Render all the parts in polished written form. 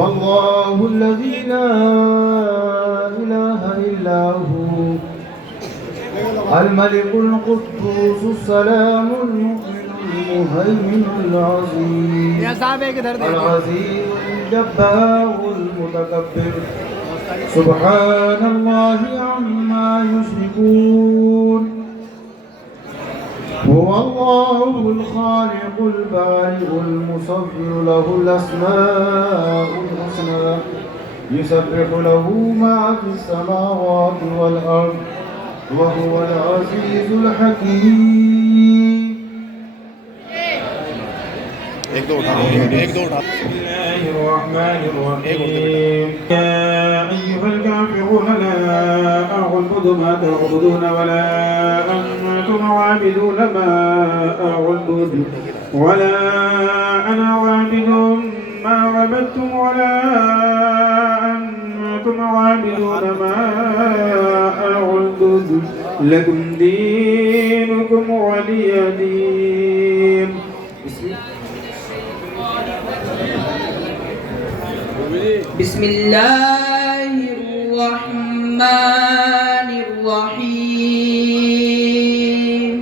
هو الله الذي لا إله إلا هو الملك القدوس السلام المؤمن المهيمن العزيز الجبار المتكبر سبحان الله عما يشركون هو الله الخالق البارئ المصور له الأسماء الحسنى يسبح له ما في السماوات والأرض وهو العزيز الحكيم. بسم الله الرحمن الرحيم. يا أيها الكافرون لا أعبد ما تعبدون ولا أنتم عابدون ما أعبد ولا أنا عابد ما عبدتم ولا أنتم عابدون ما أعبد لكم دينكم ولي دين. بسم الله الرحمن الرحيم.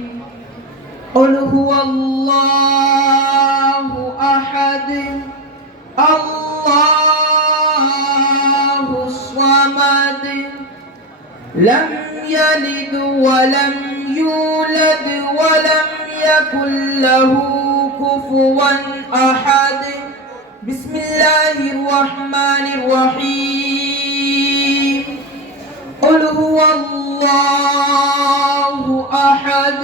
قل هو الله أحد الله الصمد لم يلد ولم يولد ولم يكن له كفوا أحد. بسم الله الرحمن الرحيم. قل هو الله أحد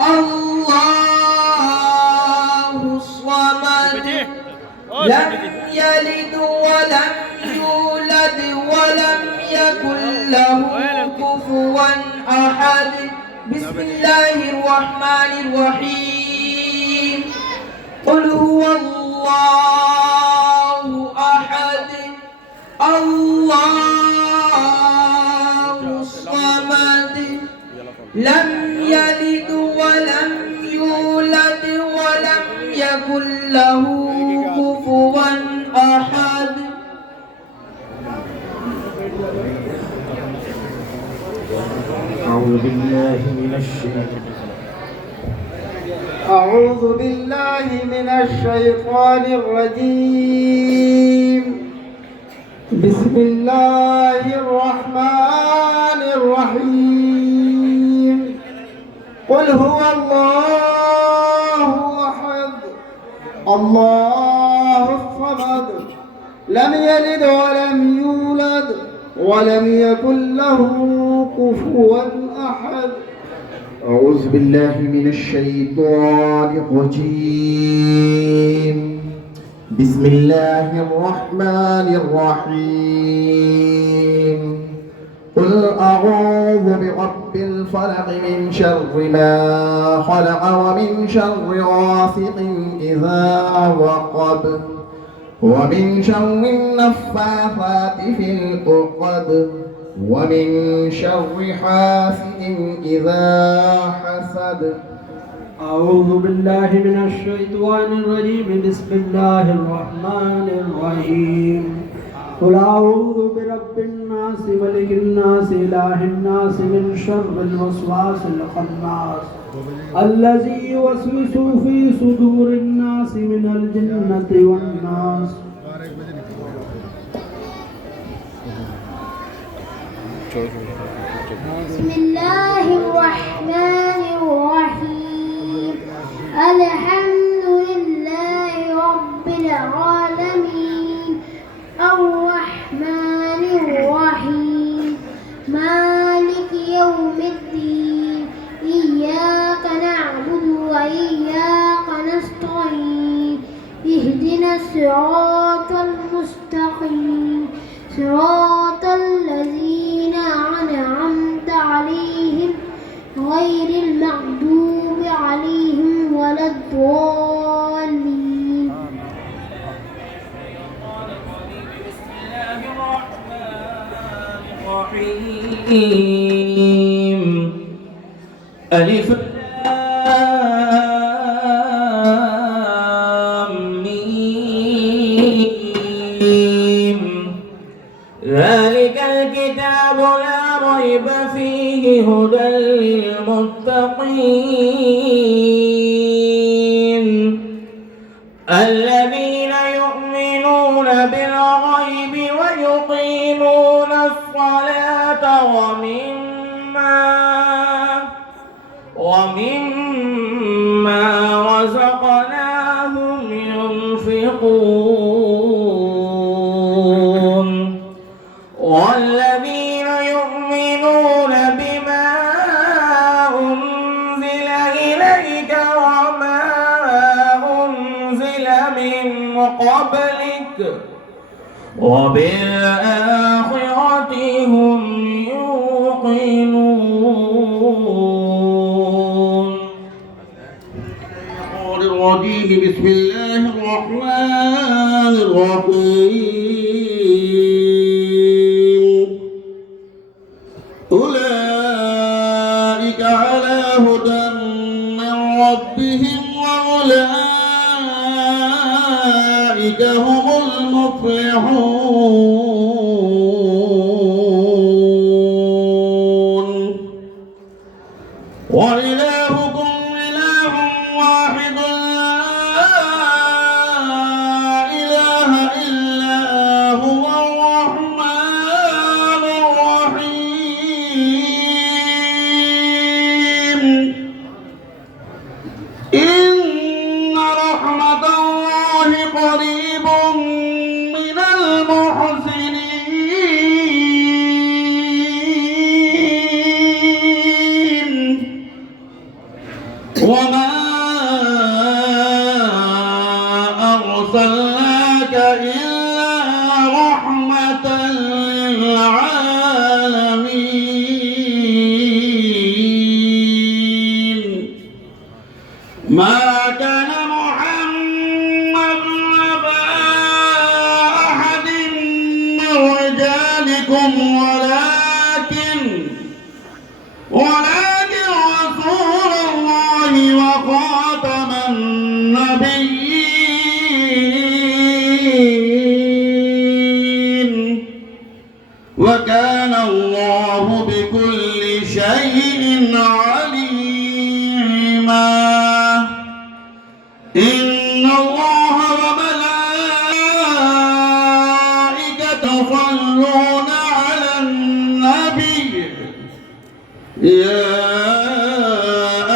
الله الصمد لم يلد ولم يولد ولم يكن له كفوا أحد. بسم الله الرحمن الرحيم. قل هو الله أحد الله الصمد لم يلد ولم يولد ولم يكن له كفوا أحد. أعوذ بالله من الشيطان الرجيم. بسم الله الرحمن الرحيم. قل هو الله أحد الله الصمد لم يلد ولم يولد ولم يكن له كفوا أحد. أعوذ بالله من الشيطان الرجيم. بسم الله الرحمن الرحيم. قل أعوذ برب الفلق من شر ما خلق ومن شر غاسق إذا وقب ومن شر النفاثات في العقد ومن شر حاسد إذا حسد. أعوذ بالله من الشيطان الرجيم. بسم الله الرحمن الرحيم. قل أعوذ برب الناس ملك الناس إله الناس من شر الوسواس الخناس الذي يوسوس في صدور الناس من الجنة والناس. بسم الله الرحمن الرحيم. الحمد لله رب العالمين الرحمن الرحيم مالك يوم الدين. إياك نعبد وإياك نستعين. اهدنا الصراط المستقيم صراط الذين أنعمت عليهم غير المغضوب عليهم ولا الضالين. ألف ذلك الكتاب لا ريب فيه هدى للمتقين الذين يؤمنون بالغيب ويقيمون الصلاة ومما رزقناهم ينفقون والذين يؤمنون بما أنزل إليك وما أنزل من قبلك وبالآخرة هم يوقنون. بسم الله الرحمن الرحيم أولئك على هدى من ربهم وأولئك هم المفلحون وإلهكم إله واحد لا إله إلا هو الرحمن الرحيم إن رحمة الله قريب من المحسنين وما أرسلناك إلا رحمة للعالمين ما كان محمد أبا أحد من رجالكم ولكن رسول الله وخاتم النبيين وكان الله بكل شيء عليما إن الله وملائكته يصلون على النبي يا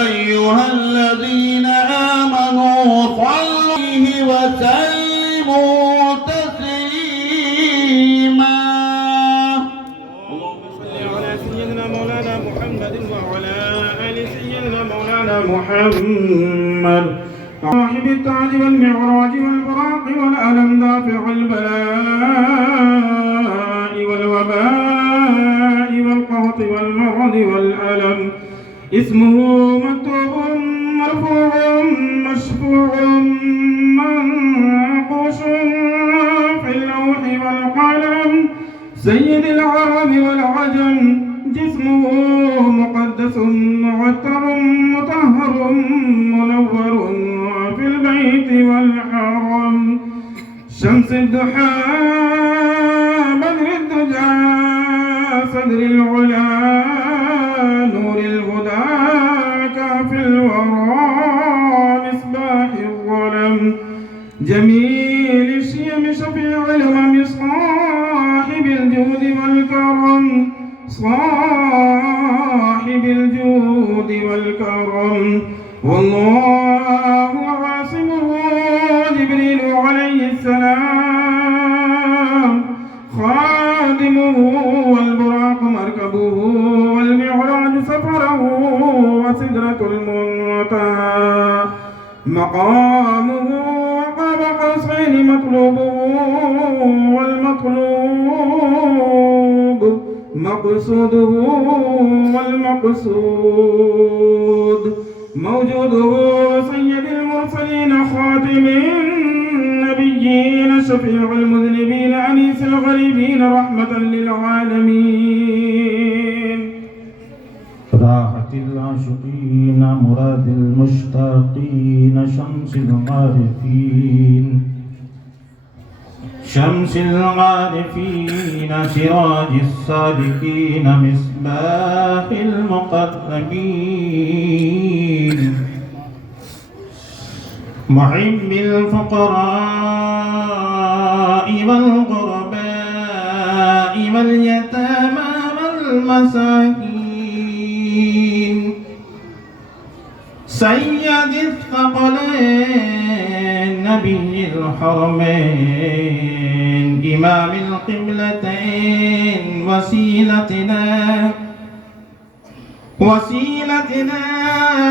أيها الذين آمنوا صلوا عليه وسلموا تسليما اللهم صل على سيدنا مولانا محمد وعلى آل سيدنا مولانا محمد صاحب التاج والمعراج والبراق والألم دافع البلاء والوباء والقهط والمرض والألم اسمه مكتوب مرفوع مشفوع منقوش في اللوح والقلم سيد العرب والعجم جسمه مقدس معتر مطهر منور في البيت والحرم شمس الضحى بدر الدجى صدر العلا نور الهدى كافي الورى مصباح الظلم جميل الشيم شفيع الأمم صاحب الجود والكرم صاحب الجود والكرم والله عاصمه جبريل عليه السلام خادمه والبراق مركبه والمعراج سفره وسدرة المنتهى مقامه وقاب قوسين مطلوبه والمطلوب مقصوده والمقصود موجوده سيد المرسلين خاتم النبيين شفيع المذنبين أنيس الغريبين رحمة للعالمين راحة العاشقين مراد المشتاقين شمس العارفين شمس العارفين سراج السالكين مصباح المقربين محب الفقراء والغرباء واليتامى والمساكين سيد الثقلين نبي الحرمين إمام القبلتين وسيلتنا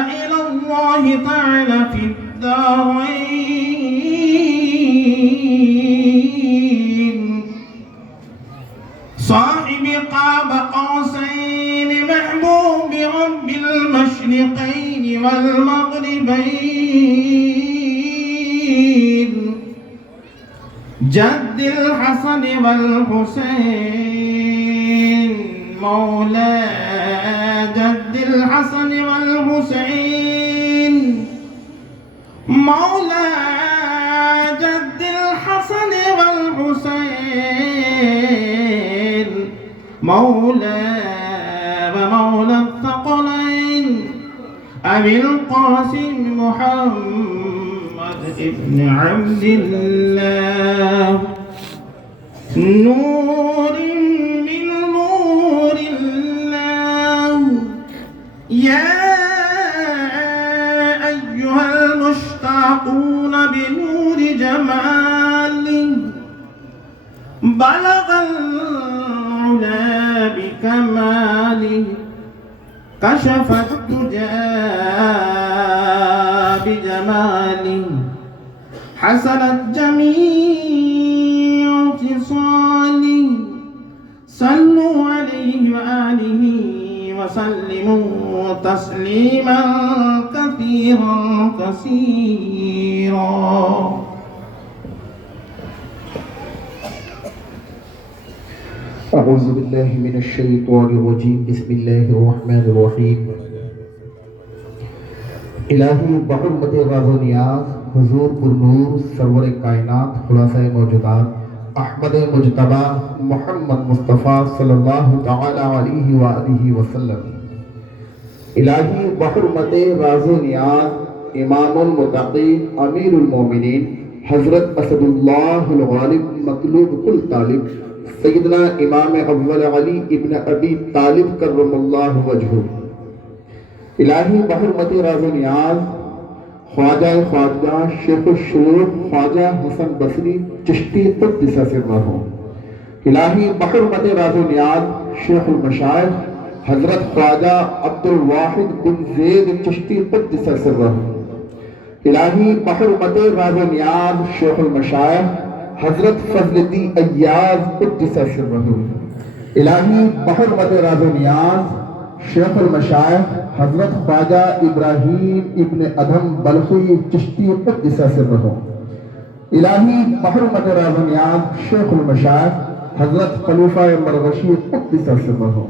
إلى الله تعالى في الدارين صاحب قاب قوسين محبوب رب المشرقين والمغربين جد الحسن والحسين مولى جد الحسن والحسين مولى جد الحسن والحسين مولى ومولى الثقلين أبي القاسم محمد ابن عبد الله نور من نور الله يا أيها المشتاقون بنور جماله بلغ العلا بكماله كشف الدجى بجماله حسنت جميع خصاله صلوا عليه وآله وسلموا تسليما كثيرا كثيرا أعوذ بالله من الشيطان الرجيم بسم الله الرحمن الرحيم इलाही बहुमत राज़ो नियाज़ हुजूर पुरनूर सरवर कायनात खुलासा मौजूदात अहमद मुजतबा मोहम्मद मुस्तफ़ा सल्लल्लाहु तआला अलैहि व आलिहि वसल्लम इलाही बहुमत राज़ो नियाज़ इमामुल मुत्तक़ीन अमीरुल मोमिनीन हज़रत असदुल्लाहुल गालिब मतलूब कुल तालिब सैयदना इमाम अव्वल अली इब्न अबी तालिब कर्रमल्लाहु वजहू इलाही बहुमती राज़ो नियाज़ ख्वाजा ख्वाजा शेख शुरूख ख्वाजा हसन बसरी चिश्ती क़ुद्दस सिर्रहू इलाही बहुमती राज़ो नियाज़ शेखुल मशाइख हज़रत ख्वाजा अब्दुल वाहिद बिन ज़ैद चिश्ती क़ुद्दस सिर्रहू इलाही बहुमती राज़ो नियाज़ शेखुल मशाइख हज़रत फज़लुद्दीन अय्याज़ क़ुद्दस सिर्रहू इलाही बहुमती राज़ो नियाज़ शेखुल मशाइख हज़रत ख्वाजा इब्राहीम इब्न अदम बल्खी चिश्ती क़ुद्दस सिर्रहू इलाही बहुमत राज़ो नियाज़ शेखुल मशाइख हज़रत खलीफा मरगशी क़ुद्दस सिर्रहू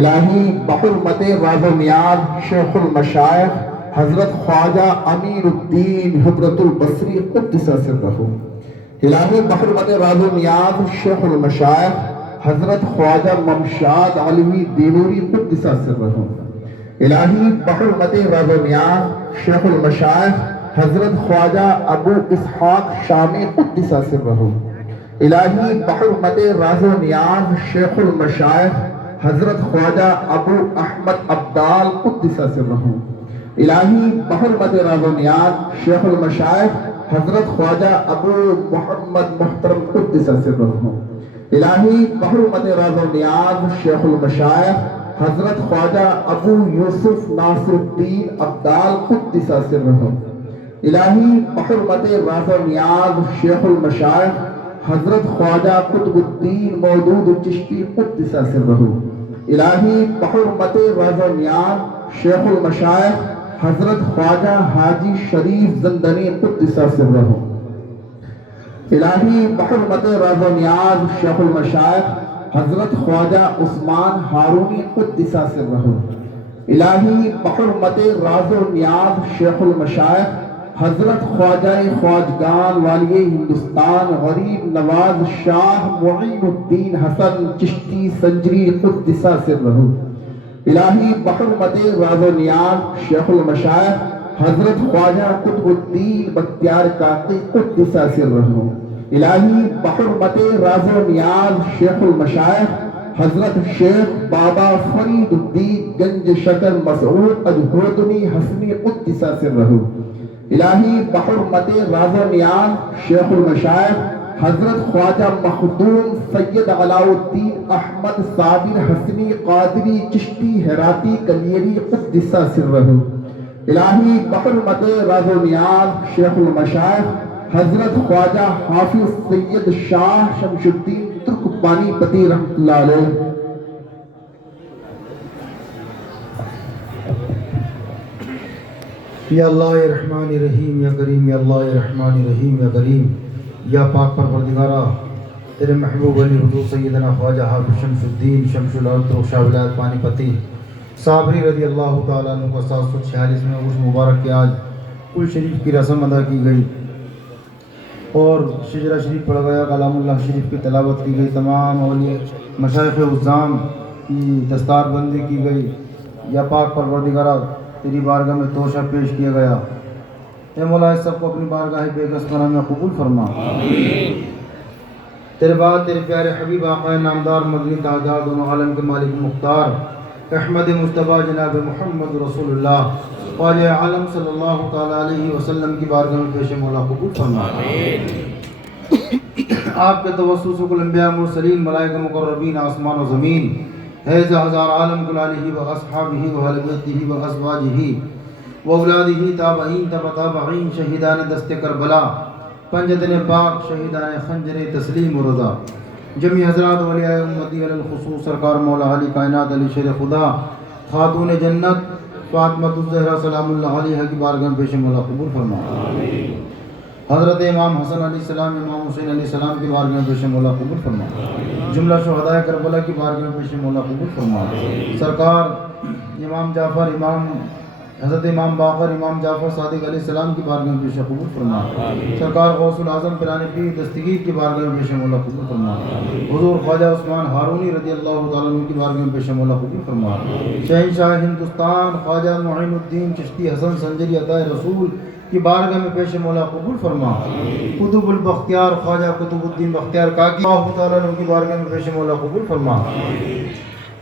इलाही बहुमत राज़ो नियाज़ शेखुल मशाइख हज़रत ख्वाजा अमीरुद्दीन हुब्रतुल बसरी क़ुद्दस सिर्रहू इलाही बहुमत राज़ो नियाज़ शेखुल मशाइख हज़रत ख्वाजा ममशाद अलवी देनूरी क़ुद्दस सिर्रहू इलाही बहुमत राज़ो नियाज़ शेखुल मशाइख हज़रत ख्वाजा अबू इसहाक़ शामी क़ुद्दस सिर्रहू इलाही बहुमत राज़ो नियाज़ शेखुल मशाइख हज़रत ख्वाजा अबू अहमद अब्दाल क़ुद्दस सिर्रहू इलाही बहुमत राज़ो नियाज़ शेखुल मशाइख हज़रत ख्वाजा अबू मोहम्मद मुहतरम क़ुद्दस सिर्रहू इलाही बहुमत राज़ो नियाज़ शेखुल मशाइख हज़रत ख्वाजा अबू यूसुफ नासिरुद्दीन अब्दाल क़ुद्दस सिर्रहू इलाही बहुमत राज़ो नियाज़ शेखुल मशाइख हज़रत ख्वाजा कुतुबुद्दीन मौदूद चिश्ती क़ुद्दस सिर्रहू इलाही बहुमत राज़ो नियाज़ शेखुल मशाइख हज़रत ख्वाजा हाजी शरीफ ज़ंदनी क़ुद्दस सिर्रहू इलाही बहुमत राज़ो नियाज़ शेखुल मशाइख हज़रत ख्वाजा उस्मान हारूनी क़ुद्दस सिर्रहू इलाही बहुमत राज़ो नियाज़ शेखुल मशाइख हजरत ख्वाजा ख्वाजगान वाली हिंदुस्तान गरीब नवाज शाह मुईनुद्दीन हसन चिश्ती संजरी कुद्दिसा सिर्रहू। इलाही बहरमत राज़ो नियाज़ शेखुल मशाइख हजरत ख्वाजा कुतुबुद्दीन बख्तियार काकी कुद्दिसा सिर्रहू। इलाही बहरमत राज़ो नियाज़ शेखुल मशाइख हजरत शेख बाबा फरीदुद्दीन गंज शकर मसऊद अजहोदनी हसनी कुद्दिसा सिर्रहू। इलाही बहरमत राज़ो नियाज़ शेखुल मशाइख हजरत ख्वाजा मखदूम सैयद अलाउद्दीन अहमद साबिर हसनी कादरी चिश्ती हेराती कलियरी कुद्दिसा सिर्रहू। इलाही बहरमत राज़ो नियाज़ शेखुल मशाइख हजरत ख्वाजा हाफिज सैयद शाह शमशुद्दीन तुर्कमानी पति रहमतुल्लाह अलैह। या अल्लाह या रहमान या रहीम या करीम या अल्लाह या रहमान या रहीम या करीम या पाक परवरदिगारा तेरे महबूब अली हुजूर सैयदना ख्वाजा हाफिज शमशुद्दीन शमशुल अर्द शाह विलायत पानीपती साबरी रज़ी अल्लाह तआला अन्हु को 746 में उस मुबारक के आज कुल शरीफ की रस्म अदा की गई और शजरा शरीफ पढ़ा गया, कलामुल्लाह शरीफ की तलावत की गई, तमाम औलिया मशाइख़ उज़्ज़ाम की दस्तारबंदी की गई। या पाक परवरदिगारा तेरी बारगाह में तोशा पेश किया गया। ए मौला इस सबको अपनी बारगाह बेगस्ताना में कबूल फरमा। तेरे बाद तेरे प्यारे हबीब आक़ा नामदार मदनी ताजदार दोनों आलम के मालिक मुख्तार अहमद मुस्तफ़ा जनाब मोहम्मद रसूलुल्लाह ख्वाजा आलम सल्लल्लाहु तआला अलैहि वसल्लम की बारगाह में पेश मौला कबूल फरमा। आपके तवस्सुल से कुल अंबिया मुरसलीन मलाइका मुकर्रबीन आसमान व ज़मीन हैज़ा हज़ार आलम कुल आलिही व अस्हाबिही व अहले बैतिही व अज़वाजिही व औलादिही ताबईन तबताबईन शहीदान दस्ते करबला पंजतन पाक शहीदान खंजर तस्लीम व रज़ा जमी हज़रात औलिया उम्मती अलल खुसूस सरकार मौला अली कायनात अली शेर खुदा खातून जन्नत फातिमातुज़ ज़हरा सलामुल्लाह अलैहा की बारगाह में पेश मौला कबूल फरमा। हज़रत इमाम हसन अलैहिस्सलाम इमाम हुसैन अलैहिस्सलाम की बारगाह में पेश मौला कबूल फरमा। जुमला शुहदाए करबला की बारगाह में पेश मौला कबूल फरमा। सरकार इमाम जाफ़र इमाम हज़रत इमाम बाक़र इमाम जाफ़र सादिक़ अलैहिस्सलाम की बारगाह में पेश कबूल फरमा। सरकार गौसुल आज़म पिराने पीर दस्तगीर की बारगाह में पेश मौला कबूल फरमा। हुज़ूर ख्वाजा उस्मान हारूनी रज़ियल्लाहु तआला अन्हु की बारगाह में पेश मौला कबूल फरमा। शहंशाह हिंदुस्तान ख्वाजा मुईनुद्दीन चिश्ती हसन संजरी अताए रसूल की बारगाह में पेश मौला कबूल फरमा। कुतुबुल बख्तियार ख्वाजा कुतुबुद्दीन बख्तियार काकी अल्लाह तआला अन्हु की बारगाह में पेश मौला कबूल फरमा।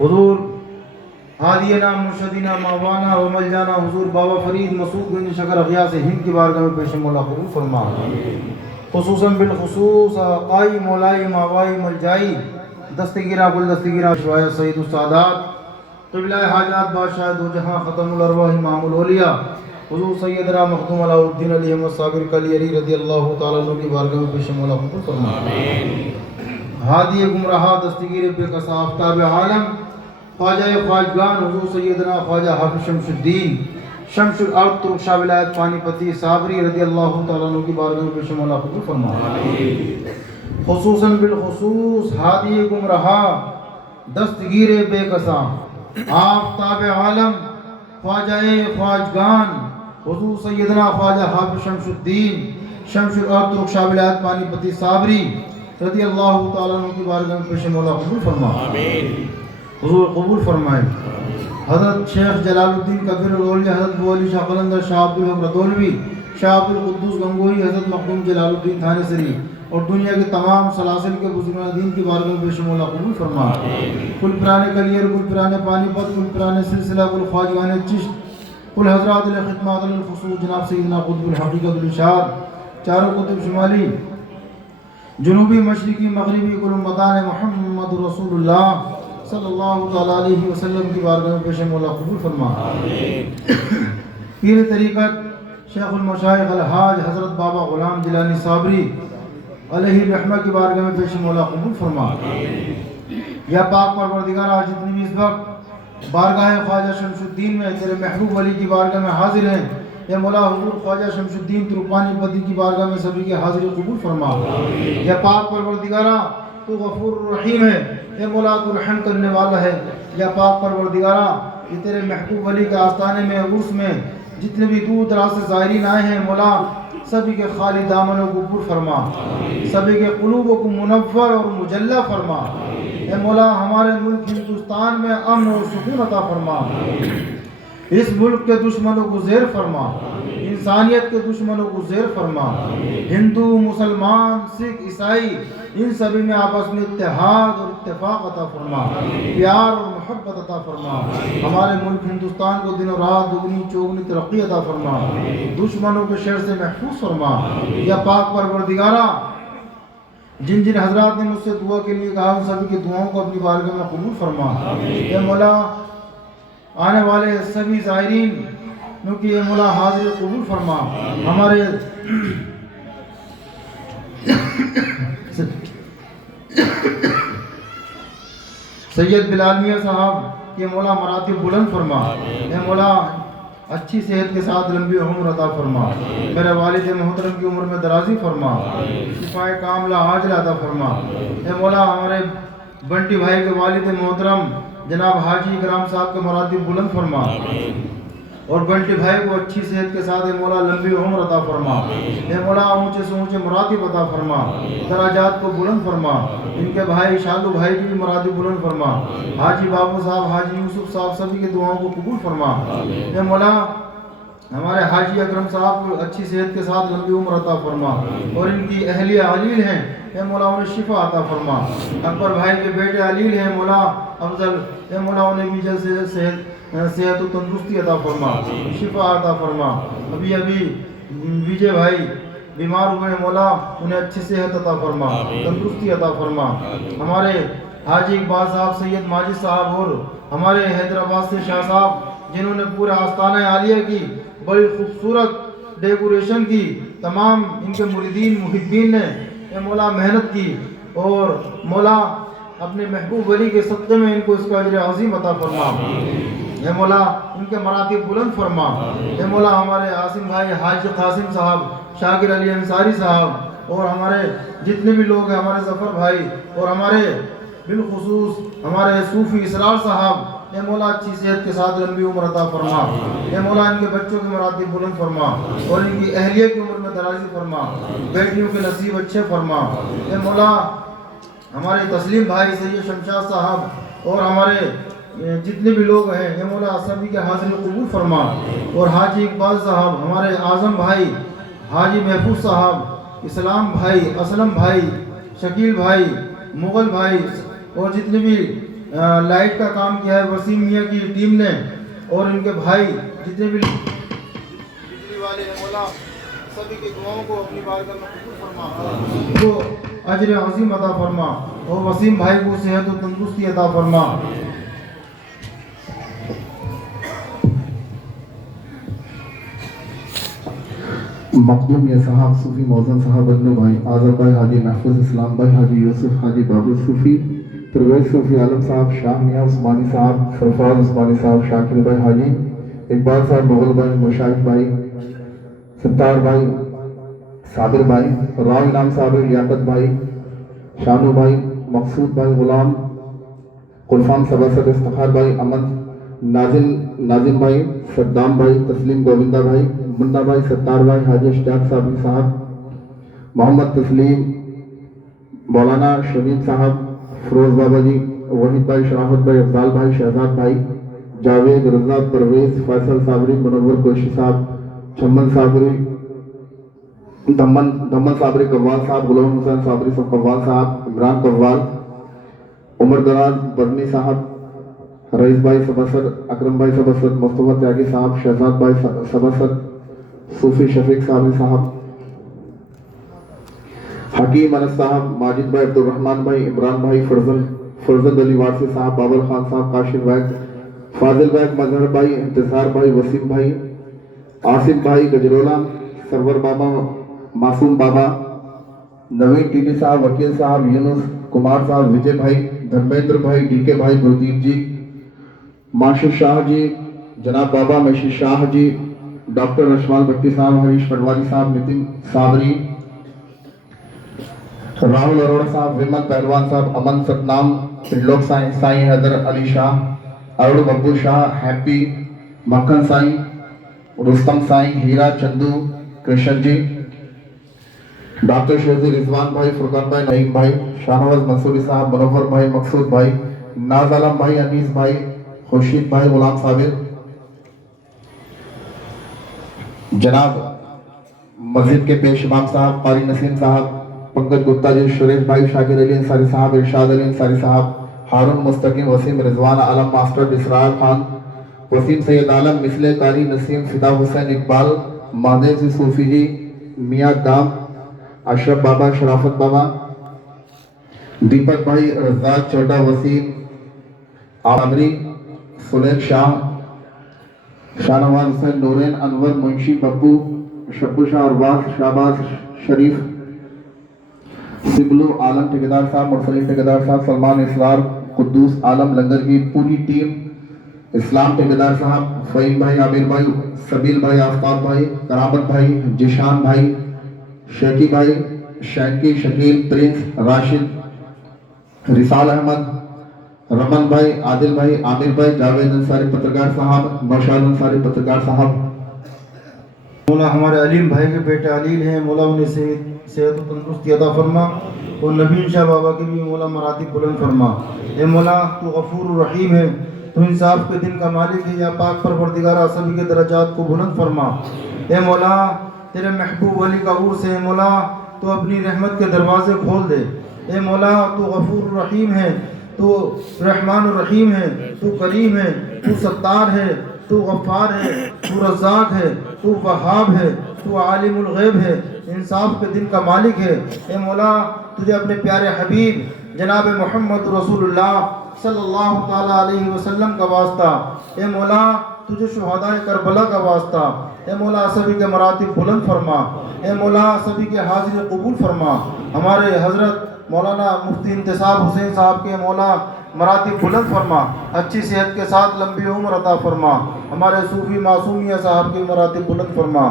हुज़ूर हादियना मुर्शदीना मवाना व मलजाना हुज़ूर बाबा फरीद मसूद गंज शकर ग़ियास हिंद की बारगाह में पेश मौला कबूल फरमा। खुसूसन बिलखुसूस आक़ाई मौलाई मावाई मलजाई दस्तगिरा गुल दस्तगिरा शवाया सईदुस सादात क़िबला हाजात बादशाह दो जहां ख़तमुल अरवाह इमामुल औलिया हुज़ूर सैयदना मखदूम अलाउद्दीन अली अहमद साबिर कलियरी रज़ियल्लाहु तआला अन्हु की बारगाह में पेश मौला कबूल फरमा। हादी गुमराह दस्तगीर बेकसा आफ्ताब आलम ख्वाजा ख्वाजगान हुज़ूर सैयदना ख्वाजा हाफिज शमशुद्दीन शमशुल अर्द तुर्क शाह विलायत पानीपती साबरी रज़ियल्लाहु तआला अन्हु की बारगाह में पेश मौला कबूल फरमा। खुसूसन बिलखुसूस हादी गुमराह दस्तगीर बेकसा आफ्ताब आलम ख्वाजा ख्वाजगान हुज़ूर सैयदना ख्वाजा हाफिज शमशुद्दीन शमशुल अर्द तुर्क शाह विलायत पानीपती साबरी रज़ियल्लाहु तआला अन्हु की बारगाह में पेश मौला कबूल फरमा। हुज़ूर कबूल फरमाए। हज़रत शेख जलालुद्दीन कबीर औलिया हज़रत बोली शाह कलंदर शाह अब्दुल हक रदौलवी शाह अब्दुल कुद्दूस गंगोही हज़रत मखदूम जलालुद्दीन थानेसरी और दुनिया के तमाम सलासिल के बुज़ुर्गान दीन की बारगाह में पेश मौला कबूल फरमा। कुल पुराने कलियर कुल पुराने पानीपत कुल पुराने सिलसिला कुल ख्वाजगान चिश्त कुल हज़रात ख़िदमत अल खुसूस जनाब सैयदना कुतुबुल हक़ीक़तुल इरशाद चारों कुतुब शुमाली जनूबी मशरिकी मगरिबी कुल उम्मतान मुहम्मद रसूलुल्लाह सल्लल्लाहु तआला अलैहि वसल्लम की बारगाह में पेश मौला कबूल फरमा। पीर तरीक़त शेखुल मशाइख़ अलहाज हज़रत बाबा ग़ुलाम जिलानी साबरी अलैहि रहमा की बारगाह में पेश मौला कबूल फरमा। या पाक परवरदिगार जितनी भी इस वक्त बारगाह ख्वाजा शमशुद्दीन में तेरे महबूब अली की बारगाह में हाजिर हैं, या मौला हुज़ूर ख्वाजा शमशुद्दीन तुर्कमानी पति की बारगाह में सभी की हाजिरी कबूल फरमा। या पाक परवरदिगारा तू गफूर रहीम है, या मौला तू रहम करने वाला है। या पाक परवरदिगारा ये तेरे महबूब अली के आस्थाने में उर्स में जितने भी दूर दराज से ज़ायरीन आए हैं मौला सभी के खाली दामनों को पुर फरमा, सभी के क़ुलूबों को मुनव्वर और मुजल्ला फरमा। ए मौला हमारे मुल्क हिंदुस्तान में अमन और सुकून अता फरमा, इस मुल्क के दुश्मनों को ज़ेर फरमा, इंसानियत के दुश्मनों को ज़ेर फरमा। हिंदू मुसलमान सिख ईसाई इन सभी में आपस में इत्तेहाद और इत्तेफाक अता फरमा, प्यार और मोहब्बत अता फरमा। हमारे मुल्क हिंदुस्तान को दिनों रात दुगनी चौगनी तरक्की अता फरमा, दुश्मनों के शर से महफूज फरमा। या पाक परवरदिगारा जिन जिन हजरात ने मुझसे दुआ के लिए कहा उन सभी की दुआओं को अपनी बारगाह में कबूल फरमा। या मौला आने वाले सभी ज़ायरीन क्योंकि ये मौला हाजिर कबूल फरमा। हमारे सैयद बिलाल मियां साहब के मौला मरातिब बुलंद फरमा। ये मौला अच्छी सेहत के साथ लंबी उम्र अता फरमा। मेरे वालिद मोहतरम की उम्र में दराजी फरमा, शिफाए कामला आजिला अता फरमा। ये मौला हमारे बंटी भाई के वालिद मोहतरम जनाब हाजी इकराम साहब के मरातिब बुलंद फरमा और बंटी भाई को अच्छी सेहत के साथ मौला लंबी उम्र अता फरमा। ए मौला ऊंचे से ऊंचे मरातिब अता फरमा, दराजात को बुलंद फरमा। इनके भाई शालू भाई की भी मरातिब बुलंद फरमा। हाजी बाबू साहब, हाजी यूसुफ साहब सभी के दुआओं को कबूल फरमा। ए मौला हमारे हाजी अकरम साहब को अच्छी सेहत के साथ लंबी उम्र अता फरमा और इनकी अहलिया अलील हैं, ए मौला उन्हें शिफा अता फरमा। अकबर भाई के बेटे अलील हैं मौला अफजल, ए मौला उन्हें भी जल्द से सेहत और तंदुरुस्ती अता फरमा, शिफा अता फरमा। अभी विजय भाई बीमार हुए मौला उन्हें अच्छी सेहत अता फरमा, तंदुरुस्ती अता फरमा। हमारे हाजी इकबाल साहब, सैयद माजिद साहब और हमारे हैदराबाद से शाह साहब जिन्होंने पूरे आस्ताना आलिया की बड़ी खूबसूरत डेकोरेशन की, तमाम इनके मुरीदीन मुहिब्बीन ने मौला मेहनत की और मौला अपने महबूब वली के सदक़े में इनको इसका अजर अज़ीम अता फरमा। हे मौला इनके मरातिब बुलंद फरमा। हे मौला हमारे आसिम भाई हाजी कासिम साहब, शाकिर अली अंसारी साहब और हमारे जितने भी लोग हैं, हमारे जफ़र भाई और हमारे बिलखुसूस हमारे सूफ़ी इसरार साहब, हे मौला अच्छी सेहत के साथ लंबी उम्र अता फरमा। हे मौला इनके बच्चों की मरातिब बुलंद फरमा और इनकी अहलिया की उम्र में दराजी फरमा, बेटियों के नसीब अच्छे फरमा। हे मौला हमारे तस्लीम भाई, सैयद शमशाद साहब और हमारे जितने भी लोग हैं, ये मौला सभी के हाजिर कबूल फरमा। और हाजी इकबाल साहब, हमारे आज़म भाई, हाजी महफूज साहब, इस्लाम भाई, असलम भाई, शकील भाई, मुग़ल भाई और जितने भी लाइट का काम किया है वसीम मियाँ की टीम ने और इनके भाई जितने भी बिजली वाले हैं, मौला सभी की दुआओं को अपनी बारगाह में कबूल फरमा, उनको अजर अज़ीम अता फरमा और वसीम भाई को सेहत और तंदुरुस्ती अता फरमा। मखदूम या साहब, सूफी मौजन साहब, बन्नू भाई, आज़म भाई, हाजी महफूज, इस्लाम भाई, हाजी यूसुफ, हाजी बाबू सूफी, परवेज सूफी आलम साहब, शाह मियाँ उस्मानी साहब, सरफराज उस्मानी साहब, शाकिर भाई, हाजी इकबाल साहब, मुगल भाई, मुशाहिद भाई, सत्तार भाई, साबिर भाई, राव इनाम साहब, लियाकत भाई, शानू भाई, मकसूद भाई, गुलाम कुलफाम सबासत, इफ्तिखार भाई, अमन नाजिम भाई, सद्दाम भाई, तस्लीम गोविंदा भाई, मुन्ना भाई, सत्तार भाई, हाजी इश्तियाक साहब, मोहम्मद तस्लीम, मौलाना शमीद साहब, फिरोज बाबा जी, वहीद भाई, शराफत भाई, अफजाल भाई, शहजाद भाई, जावेद, रजा, परवेज, फैसल साबरी, मुनव्वर कुरैशी साहब, चमन साबरी, दमन साबरी, कव्वाल साहब, गुलाम हुसैन साबरी कव्वाल साहब, इमरान कव्वाल, उमर दराज बरनी साहब, रईस भाई सबसर, अकरम भाई सबसर, मुस्तफा त्यागी साहब, शहजाद भाई सबसर, सूफी शफीक साहब साहब, हकीम अनस साहब, माजिद भाई, अब्दुलरहमान भाई, इमरान भाई, फरजंद अली वारसी साहब, बाबर खान साहब, काशिफ भाई, फाजिल भाई, मजहर भाई, इंतजार भाई, वसीम भाई, आसिफ भाई, गजरोला, सरवर बाबा, मासूम बाबा, नवीन टीटी साहब, वकील साहब, यूनुस कुमार साहब, विजय भाई, धर्मेंद्र भाई, डीके भाई, गुरदीप जी, माशुर शाह जी, जनाब बाबा मशीर शाह जी, डॉक्टर रशमाल भट्टी साहब, हरीश पटवारी साहब, नितिन सावरी, राहुल अरोड़ा साहब, विमल पहलवान साहब, अमन सतनाम, त्रिलोक साईं हैदर अली शाह, अरुण बब्बू शाह, हैप्पी, मक्खन साईं, रुस्तम साईं हीरा चंदू कृष्ण जी, डॉक्टर शेजी रिजवान भाई, फुरकान भाई, नईम भाई, शाहनवाज मंसूरी साहब, मुनव्वर भाई, मकसूद भाई, नाज आलम भाई, अनीस भाई, खुर्शीद भाई, गुलाम साबिर, जनाब मस्जिद के पेश इमाम साहब कारी नसीम साहब, पंकज गुप्ता जी, सुरेश भाई, शाकिर अली अंसारी साहब, इरशाद अली अंसारी साहब, हारून मुस्तकीम, वसीम रिजवान आलम, मास्टर इसरार खान, वसीम सैयद आलम, मिसले कारी नसीम, फिदा हुसैन इकबाल, महादेव जी सूफी जी, मियाँ दाम, अशरफ बाबा, शराफत बाबा, दीपक भाई, रजाक चोटा, वसीम आमरी, सुलेख शाह, शाहनवाज हुसैन, नूरैन अनवर, मुंशी बब्बू, शब्बू शाह, अरबाज शाहबाज शरीफ, सिबलू आलम ठेकेदार साहब, मुरसलीन ठेकेदार साहब, सलमान इसरार, कुद्दूस आलम, लंगर की पूरी टीम, इस्लाम ठेकेदार साहब, फ़हीम भाई, आमिर भाई, सबील भाई, आफ्ताब भाई, करामत भाई, जिशान भाई, शेकी भाई, शैकी, शकील, प्रिंस, राशिद, रिसाल अहमद, रमन भाई, आदिल भाई, आमिर भाई, जावेद अंसारी पत्रकार साहब, नौशाद अंसारी पत्रकार साहब। मौला हमारे अलीम भाई के बेटे अलील हैं, मौला उन्हें सेहत और तंदुरुस्ती अता फरमा और नबीन शाह बाबा की भी मौला मराती बुलंद फरमा। ए मौला तू गफूर रहीम है, तू इंसाफ के दिन का मालिक है, या पाक परवरदिगारा सभी के दर्जात को बुलंद फरमा। ए मौला तेरे महबूब वली का उर्स है, मौला तो अपनी रहमत के दरवाजे खोल दे। ए मौला तू गफूर रहीम है, तू रहमान रहीम है, तू करीम है, तू सत्तार है, तू गफ्फार है, तू रज़्ज़ाक़ है, तू वहाब है, तू आलिमुल गैब है, इंसाफ के दिन का मालिक है। ए मौला तुझे अपने प्यारे हबीब जनाब मोहम्मद रसूलुल्लाह सल्लल्लाहु ताला अलैहि वसल्लम का वास्ता, ए मौला तुझे शुहदाए करबला का वास्ता, ए मौला सभी के मरातिब बुलंद फरमा, ए मौला सभी के हाजिर कबूल फरमा। हमारे हज़रत मौलाना मुफ्ती इंतसाब हुसैन साहब के मौला मरातिब बुलंद फरमा, अच्छी सेहत के साथ लंबी उम्र अता फरमा। हमारे सूफी मासूमिया साहब के मरातिब बुलंद फरमा।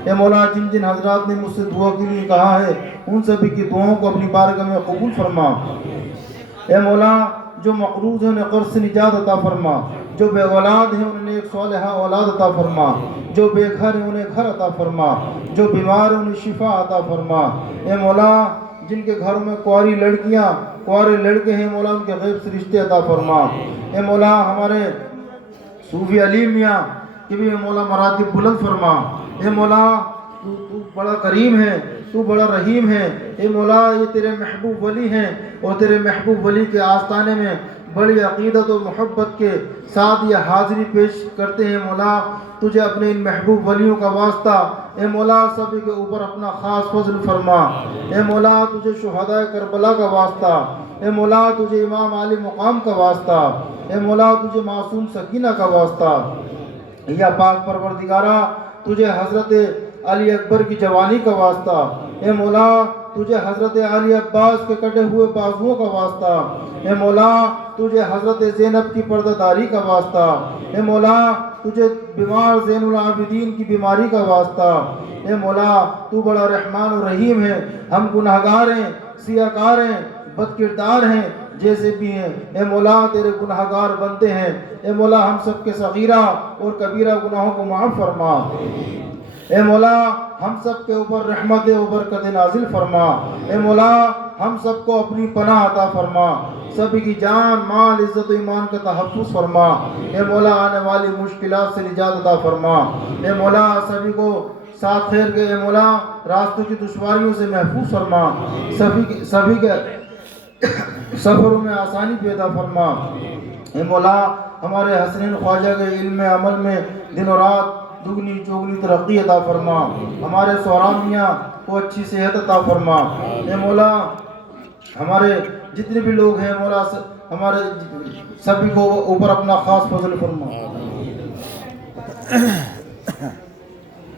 ए मौला जिन जिन हजरात ने मुझसे दुआ के लिए कहा है उन सभी की दुआओं को अपनी बारगाह में कबूल फरमा। ए मौला जो मकरूज है उन्हें कर्ज से निजात अता फरमा, जो बेऔलाद है उन्हें एक सालिहा औलाद अता फरमा, जो बेघर है उन्हें घर अता फरमा, जो बीमार है उन्हें शिफा अता फरमा। ए मौला जिनके घरों में कुंवारी लड़कियां कुंवारे लड़के हैं, मौला उनके गैब से रिश्ते अता फरमा। ए मौला हमारे सूफी अली मियाँ के भी मौला मरातिब बुलंद फरमा। ए मौला तू बड़ा करीम है, तू बड़ा रहीम है। ए मौला ये तेरे महबूब वली हैं और तेरे महबूब वली के आस्ताने में बड़ी अक़ीदत और मोहब्बत के साथ ये हाज़िरी पेश करते हैं। मौला तुझे अपने इन महबूब वलियों का वास्ता, ए मौला सभी के ऊपर अपना ख़ास फजल फरमा। ए मौला तुझे शुहदाए करबला का वास्ता, ए मौला तुझे इमाम आली मुकाम का वास्ता, ए मौला तुझे मासूम सकीना का वास्ता। या पाक परवरदिगारा तुझे हज़रत अली अकबर की जवानी का वास्ता, ए मौला तुझे हज़रत अली अब्बास के कटे हुए बाजुओं का वास्ता, ए मौला तुझे हज़रत ज़ैनब की पर्दादारी का वास्ता, ए मौला तुझे बीमार ज़ैनुल आबिदीन की बीमारी का वास्ता। ए मौला तू बड़ा रहमान और रहीम है, हम गुनाहगार हैं, सियाकार हैं, बदकिरदार हैं, जैसे भी हैं। ए मौला तेरे गुनाहगार बनते हैं। ए मौला हम सब के सगीरा और कबीरा गुनाहों को माफ़ फरमा। ए मौला हम सब के ऊपर रहमत व बरकत नाजिल फरमा। ए मौला हम सबको अपनी पनाह अता फरमा, सभी की जान माल इज़्ज़त ईमान का तहफ़्फ़ुज़ फरमा। ए मौला आने वाली मुश्किलात से निजात अता फरमा। ए मौला सभी को साथ खैर के, ए मौला रास्तों की दुश्वारियों से महफूज फरमा, सभी के सफ़रों में आसानी पैदा फरमा। ए मौला हमारे हसनैन ख्वाजा के इल्म अमल में दिन और रात दुगनी चौगनी तरक्की अता फरमा। हमारे सौरामियाँ को अच्छी सेहत अता फरमा। ए मौला हमारे जितने भी लोग हैं मौला हमारे सभी को ऊपर अपना ख़ास फजल फरमा।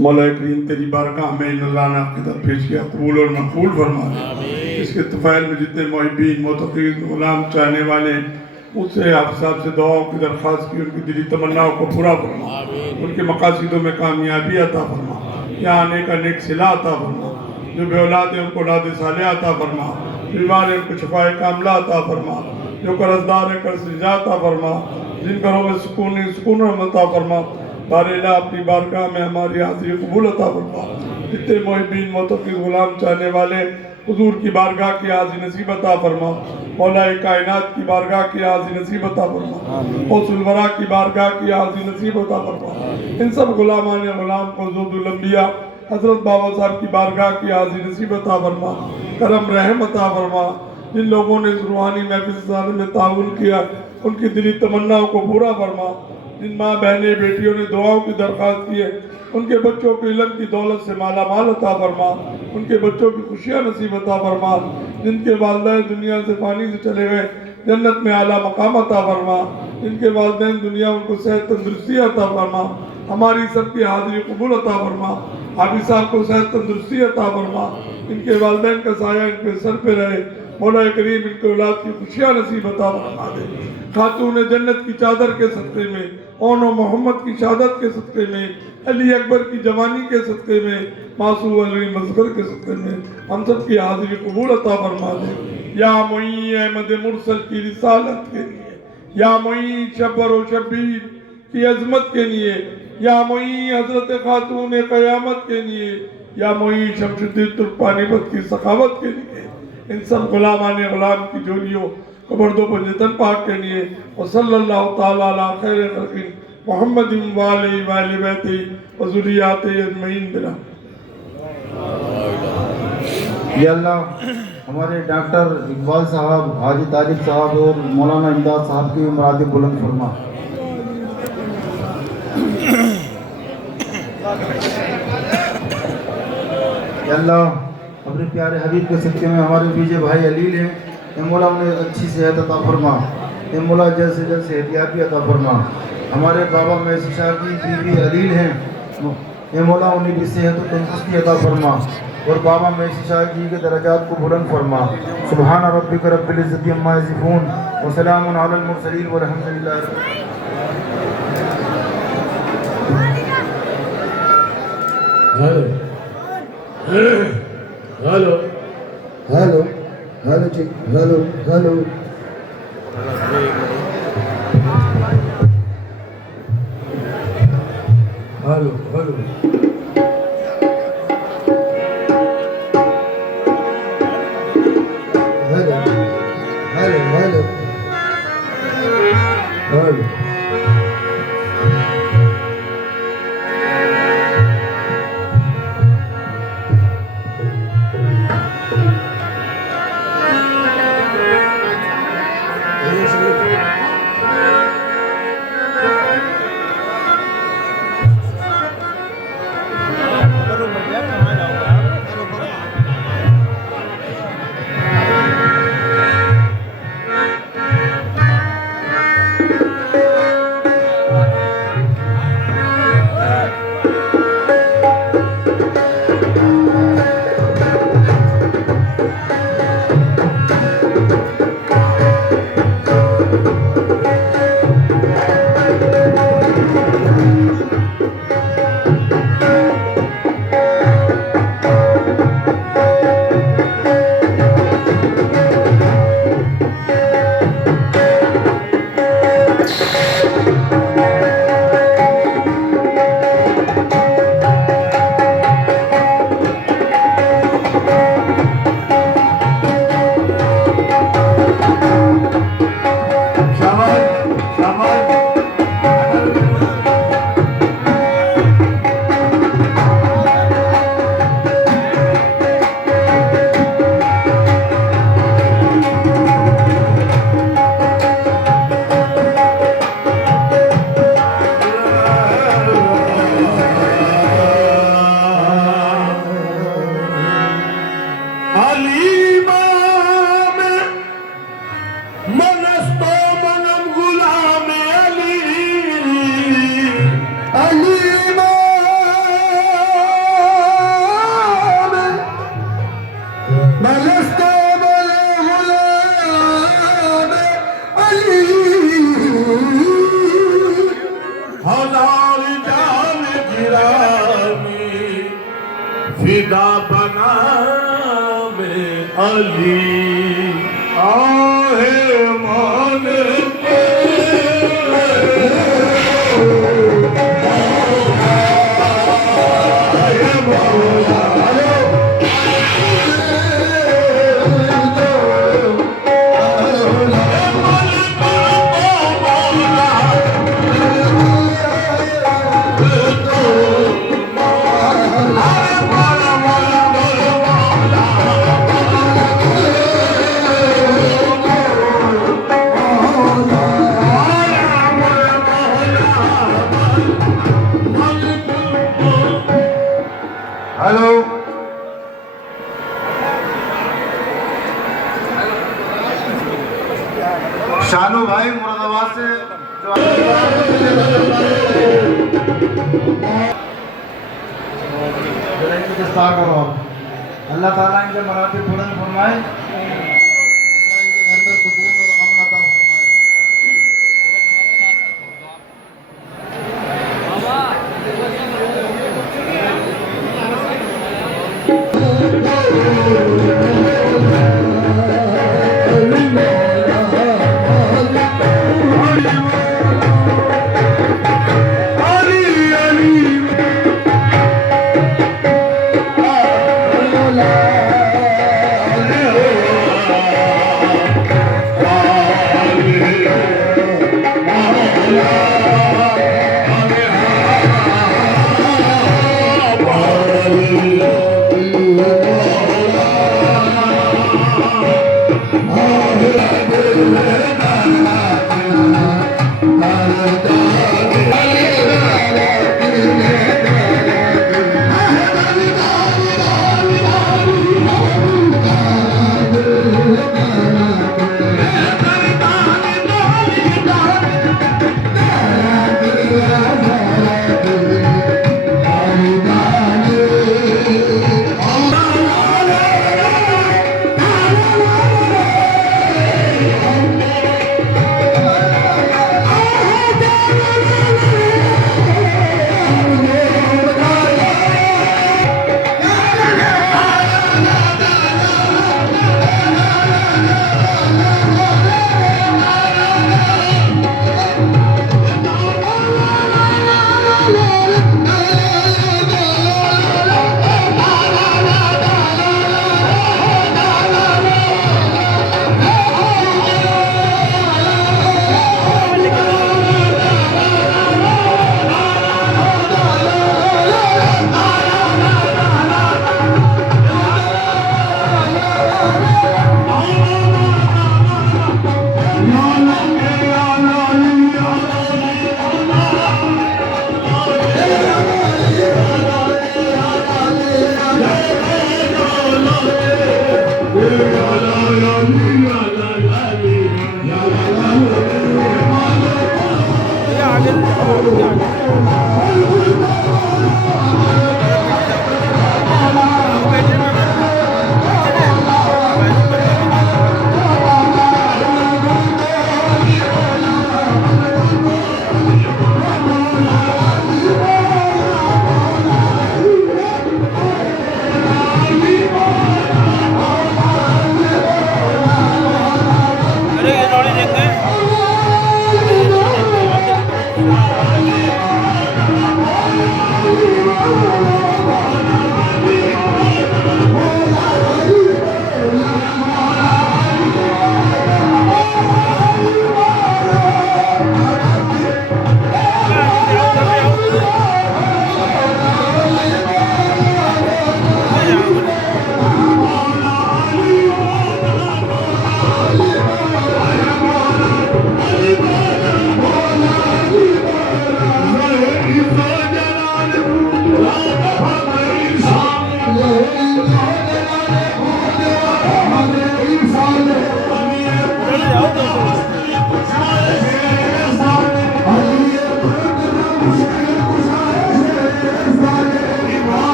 मौला करीम तेरी बारगाह में नज़राना की तरफ पेश किया, कबूल और मकबूल फरमा। इसके तुफ़ैल में जितने मुहिब्बीन मुतक़ीन गुलाम चाहने वाले उससे आप साहब से दुआओं की दरख्वास्त की, उनकी दिली तमन्नाओं को पूरा फरमा, उनके मकासदों में कामयाबी अता फरमा, यहाँ आने का नेक सिला अता फरमा, जो बेऔलाद है उनको औलाद सालिहा अता फरमा, बीमार है उनको शफाए कामला अता फरमा, जो कर्जदार है कर्ज से निजात अता फरमा, जिन घरों में सुकून अता फरमा। बारेला अपनी बारगाह में हमारी हाजिरी कबूल अता फरमा। जितने मोहिबीन मोतक़ी गुलाम चाहने वाले हुजूर की बारगाह की हाजिर नसीब अता फरमा। मौलाए कायनात की बारगाह की हाजिर नसीब अता फरमा। गौसुल वरा की बारगाह की हाजिर नसीब अता फरमा। इन सब गुलामान गुलाम को ज़ुदुल अंबिया हज़रत बाबा साहब की बारगाह की हाजिर नसीब अता फरमा। करम रहम अता फरमा। जिन लोगों ने इस रूहानी महफिल में ताउन किया उनकी दिली तमन्नाओं को पूरा फरमा। जिन माँ बहनें बेटियों ने दुआओं की दरख्वास्त की है उनके बच्चों को इल्म की दौलत से माला माल अता फरमा। उनके बच्चों की खुशियाँ नसीब अता फरमा। जिनके वालिदैन दुनिया से पानी से चले गए जन्नत में आला मकाम अता फरमा। जिनके वालिदैन दुनिया उनको सेहत तंदुरुस्ती अता फरमा। हमारी सबकी हाजिरी कबूल अता फरमा। हाफिज साहब को सेहत तंदुरुस्ती अता फरमा। इनके वालिदैन का साया इनके सर पे रहे। मौला करीम इनके औलाद की खुशियाँ नसीब अता फरमा दे। खातून जन्नत की चादर के सदक़े में, ओनो मोहम्मद की शहादत के सदक़े में, अली अकबर की जवानी के सदक़े में, मासूम अली मज़गर के सदक़े में हम सब की हाजिरी कबूल अता फरमा दे। या मुई अहमद मुरसल की रिसालत के लिए, या मुई शबर व शबीर की अजमत के लिए, या मुई हज़रत खातून क़यामत के लिए, या मुई शमशुद्दीन तुर्कपानीपत की सखावत के लिए, इन सब गुलामान गुलाम की जोड़ियों कबरदो पंजतन पाक के लिए और सल्लल्लाहु ताला अला खैर खल्क़ि मुहम्मदिन व आलिहि व अहले बैति व ज़ुर्रिय्यतिहि अजमईन बिला। या अल्लाह हमारे डॉक्टर इकबाल साहब, हाजी तारिक साहब और मौलाना इमदाद साहब की मुराद बुलंद फरमा। या अल्लाह अपने प्यारे हबीब के सदक़े में हमारे बीजे भाई अलील हैं, ए मौला उन्हें अच्छी सेहत अता फरमा। ए मौला जल्द से जल्द सेहतियाबी अता फरमा। हमारे बाबा मैसी शाह की बीवी अलील हैं, ए मौला उन्हें भी सेहत और तंदुरुस्ती अता फरमा और बाबा मैसी शाह जी के दरजात को बुलंद फरमा। सुभान रब्बिक रब्बिल इज़्ज़ति अम्मा यसिफून व सलामुन अलल मुरसलीन वल्हम्दुलिल्लाह। हेलो हेलो हेलो जी, hello hello hello hello hello hello hello. फिदा बना में अली आहे मान पे शानू भाई मुरादाबाद से इस्तार करो आप। अल्लाह ताला इनके मराठी बुलंद फरमाए, इनके घर में सुकून और अमन अता फरमाए।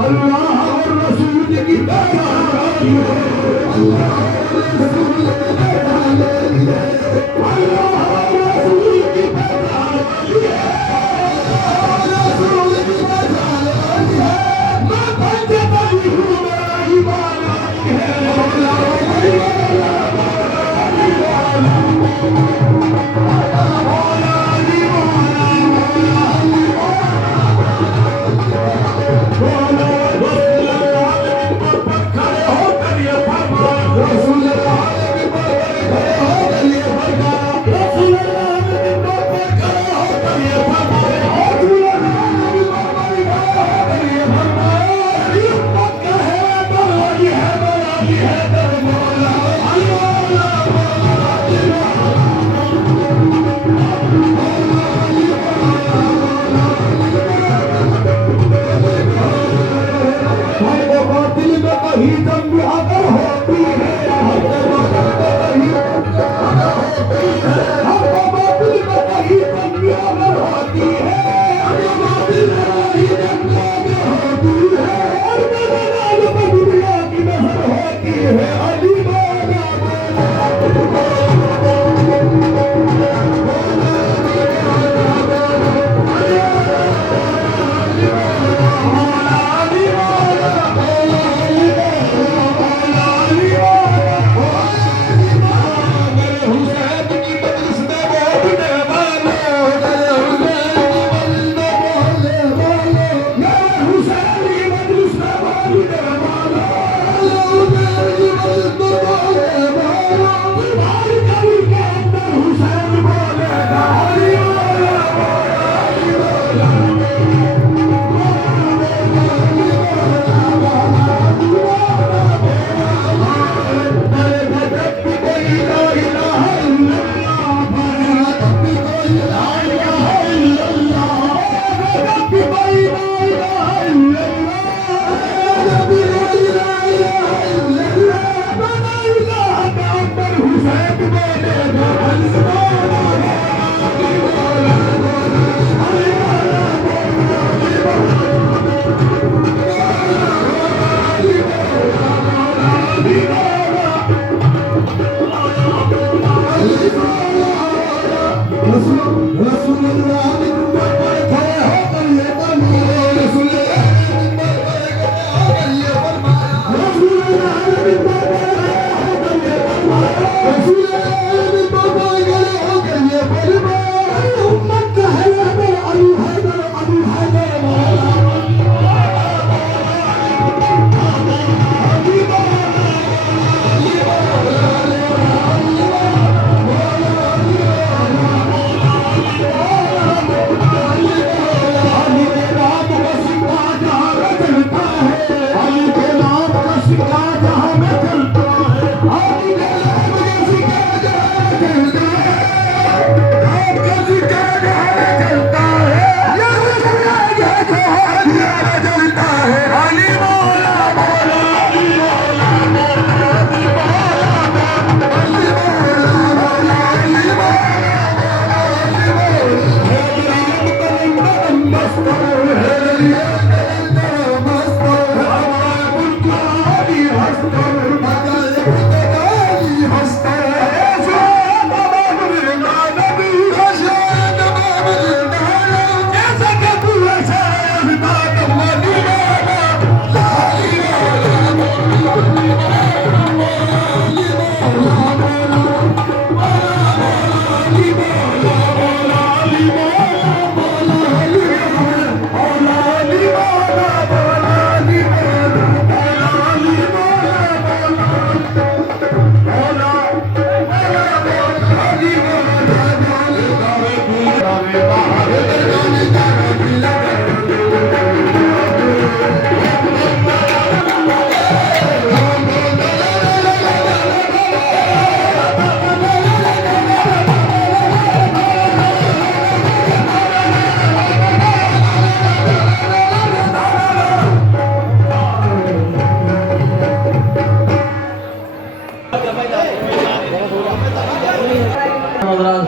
अल्लाह और रसूल की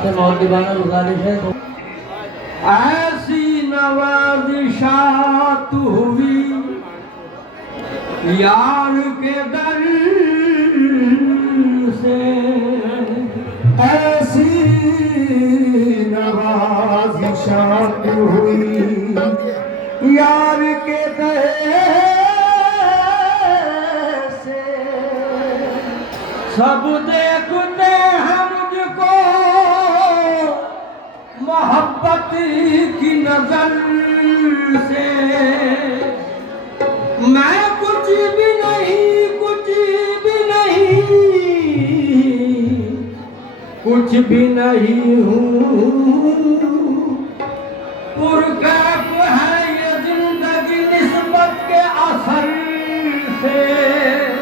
से बहुत दीवाना गुजारिश है। ऐसी नवाजिशात हुई यार के दर से, ऐसी नवाजिशात हुई यार के दर से, सब देखते हैं मुझको मोहब्बत की नजर से। मैं कुछ भी नहीं, कुछ भी नहीं, कुछ भी नहीं हूँ। पुरकैफ है ये जिंदगी निस्बत के असर से।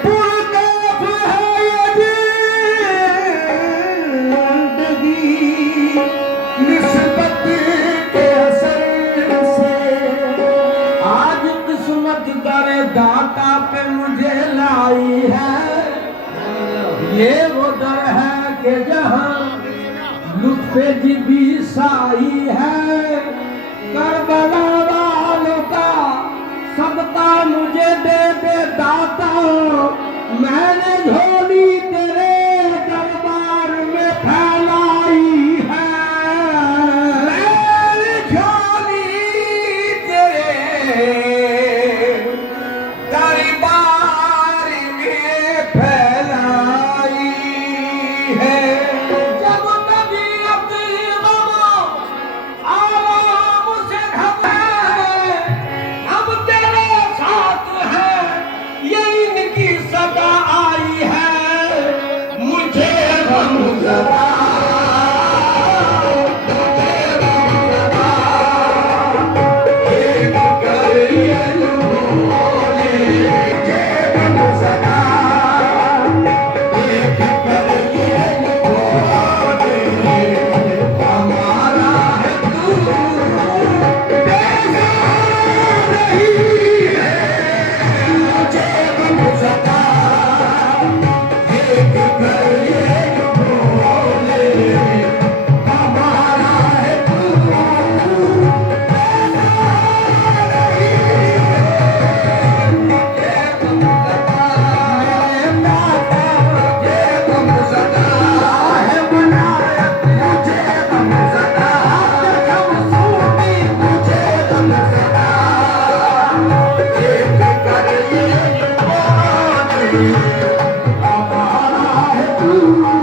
पुरकैफ है ये जिंदगी निस्बत के असर से। आज किस्मत दरे दाता पे मुझे लाई है। ये वो दर है कि जहाँ लुत्फ़े जिबी साई है। करबला वालों का सबका मुझे दे दे दाता। मैंने झोली तेरे दरबार में फैलाई है। मैंने झोली तेरे दरबार में फैलाई है। जब तबीयत आराम से घबराए, अब तेरे साथ है ये इनकी सदा आई है। तू